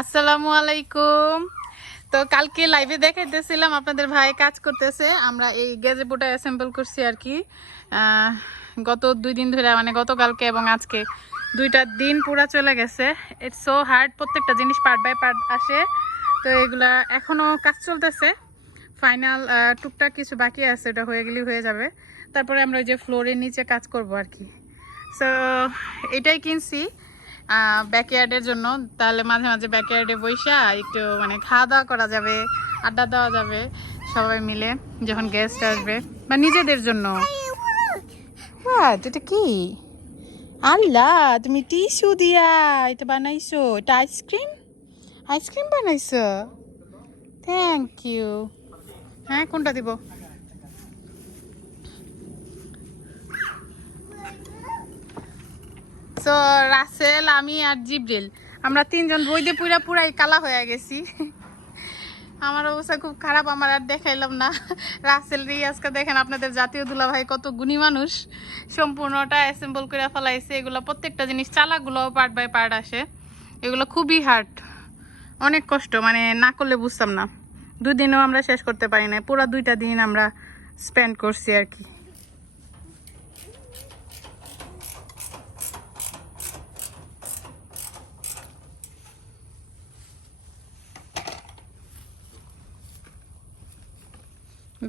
আসসালামু আলাইকুম। তো কালকে লাইভে দেখাইতেছিলাম আপনাদের ভাই কাজ করতেছে, আমরা এই গ্যাজেবোটা অ্যাসেম্বল করছি আর কি। গত 2 দিন ধরে, মানে গতকালকে এবং আজকে 2টা দিন পুরা চলে গেছে। ইটস সো হার্ড, প্রত্যেকটা জিনিস পার্ট বাই পার্ট আসে। তো এগুলা এখনো কাজ চলতেছে, ফাইনাল টুকটাক কিছু বাকি আছে, এটা হয়ে গেলেই হয়ে যাবে। তারপরে আমরা ওই যে ফ্লোরের নিচে কাজ করব আর কি। সো এটাই কিনছি ব্যাকয়ার্ডের জন্য, তাহলে মাঝে মাঝে ব্যাকয়ার্ডে বইসা একটু মানে খাওয়া দাওয়া করা যাবে, আড্ডা দেওয়া যাবে সবাই মিলে যখন গেস্ট আসবে, বা নিজেদের জন্য। এটা কি? আল্লাহ, তুমি টিস্যু দিয়া এটা বানাইছো? এটা আইসক্রিম, আইসক্রিম বানাইছো? Thank you. হ্যাঁ, কোনটা দিব? তো রাসেল, আমি আর জিব্রিল, আমরা 3 জন বই দিয়ে পুরাই কালা হয়ে গেছি। আমার অবস্থা খুব খারাপ, আমার আর দেখাইলাম না। রাসেল রিয়াজকে দেখেন, আপনাদের জাতীয় দুলাভাই কত গুণী মানুষ, সম্পূর্ণটা অ্যাসেম্বল করে ফেলাইছে। এগুলো প্রত্যেকটা জিনিস, চালাগুলোও পার্ট বাই পার্ট আসে। এগুলো খুবই হার্ড, অনেক কষ্ট, মানে না করলে বুঝতাম না। 2 দিনও আমরা শেষ করতে পারি না, পুরো 2টা দিন আমরা স্পেন্ড করছি আর কি।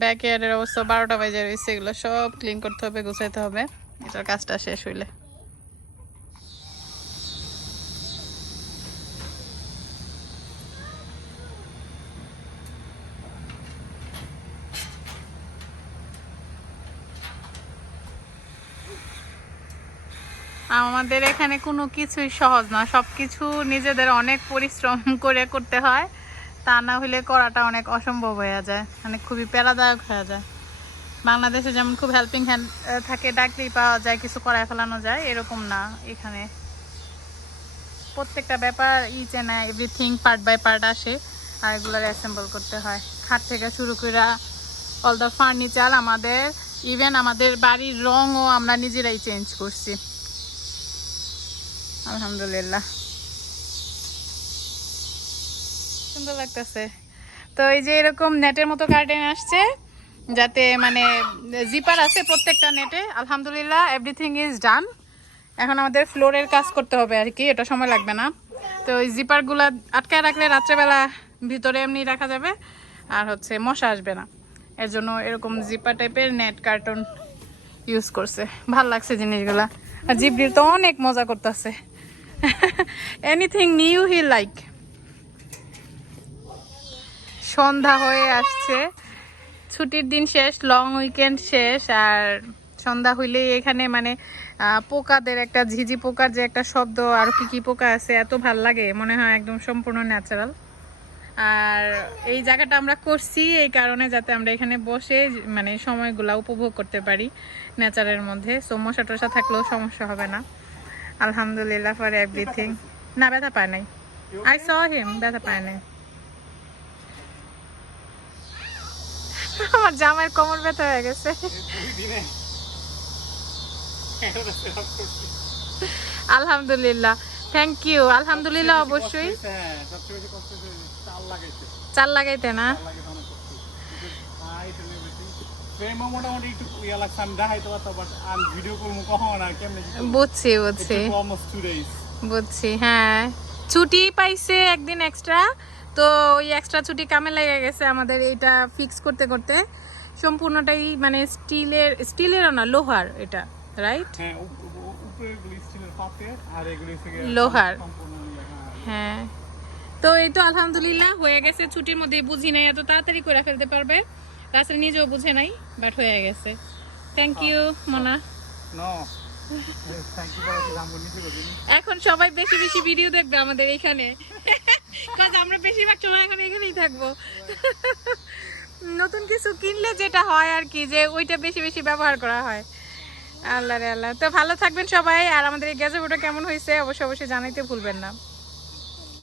ব্যাকয়ার্ডের অবস্থা 12টা বাজে রয়েছে, এগুলো সব ক্লিন করতে হবে, গুছাইতে হবে, এটার কাজটা শেষ হইলে। আমাদের এখানে কোনো কিছুই সহজ না, সবকিছু নিজেদের অনেক পরিশ্রম করে করতে হয়, তা না হলে করাটা অনেক অসম্ভব হয়ে যায়, মানে খুবই প্যারাদায়ক হয়ে যায়। বাংলাদেশে যেমন খুব হেল্পিং হ্যান্ড থাকে, ডাকলেই পাওয়া যায়, কিছু করায় ফেলানো যায়, এরকম না। এখানে প্রত্যেকটা ব্যাপার each and everything part by part আসে, আর এগুলোর অ্যাসেম্বল করতে হয়। খাট থেকে শুরু করে অল দ্য ফার্নিচার, আমাদের ইভেন আমাদের বাড়ির রঙও আমরা নিজেরাই চেঞ্জ করছি, আলহামদুলিল্লাহ। সুন্দর লাগতেছে। তো এই যে এরকম নেটের মতো কার্টেন আসছে, যাতে মানে জিপার আছে প্রত্যেকটা নেটে। আলহামদুলিল্লাহ, এভরিথিং ইজ ডান। এখন আমাদের ফ্লোরের কাজ করতে হবে আর কি, এটা সময় লাগবে না। তো ওই জিপারগুলা আটকায় রাখলে রাত্রেবেলা ভিতরে এমনি রাখা যাবে, আর হচ্ছে মশা আসবে না, এর জন্য এরকম জিপার টাইপের নেট কার্টন ইউজ করছে। ভাল লাগছে জিনিসগুলা। আর জিব্রিল তো অনেক মজা করতেছে। Anything new he like. সন্ধ্যা হয়ে আসছে, ছুটির দিন শেষ, লং উইকেন্ড শেষ, আর সন্ধ্যা হইলেই এখানে মানে পোকাদের একটা, ঝিঝি পোকার যে একটা শব্দ, আর কি কি পোকা আছে, এত ভাল লাগে, মনে হয় একদম সম্পূর্ণ ন্যাচারাল। আর এই জায়গাটা আমরা করছি এই কারণে, যাতে আমরা এখানে বসে মানে সময়গুলা উপভোগ করতে পারি নেচারের মধ্যে। সো মশা টশা থাকলেও সমস্যা হবে না। আলহামদুলিল্লাহ ফর এভরিথিং। না, ব্যথা পায় নাই, আই স হিম, ব্যথা পায় নাই। আমার জামাইয়ের কোমর ব্যথা হয়ে গেছে। আলহামদুলিল্লাহ, থ্যাংক ইউ। আলহামদুলিল্লাহ, অবশ্যই। চাল লাগাইতে না, বুঝছি বুঝছি বুঝছি। হ্যাঁ, ছুটি পাইছে একদিন এক্সট্রা, তো ওই এক্সট্রা ছুটি কামে লেগে গেছে আমাদের এইটা ফিক্স করতে করতে। সম্পূর্ণটাই মানে স্টিলের না, লোহার এটা, রাইট? লোহার, হ্যাঁ। তো এই তো আলহামদুলিল্লাহ হয়ে গেছে, ছুটির মধ্যে বুঝি নাই এত তাড়াতাড়ি করে ফেলতে পারবে, রাসেল নিজেও বুঝে নাই, বাট হয়ে গেছে। Thank you Mona. এখন সবাই বেশি বেশি ভিডিও দেখবে আমাদের এখানে, কাজ আমরা বেশিরভাগ সময় এখন এখানেই থাকবো। নতুন কিছু কিনলে যেটা হয় আর কি, যে ওইটা বেশি বেশি ব্যবহার করা হয়। আল্লাহ রে আল্লাহ। তো ভালো থাকবেন সবাই, আর আমাদের এই গ্যাজেবোটা কেমন হয়েছে অবশ্যই জানাইতে ভুলবেন না।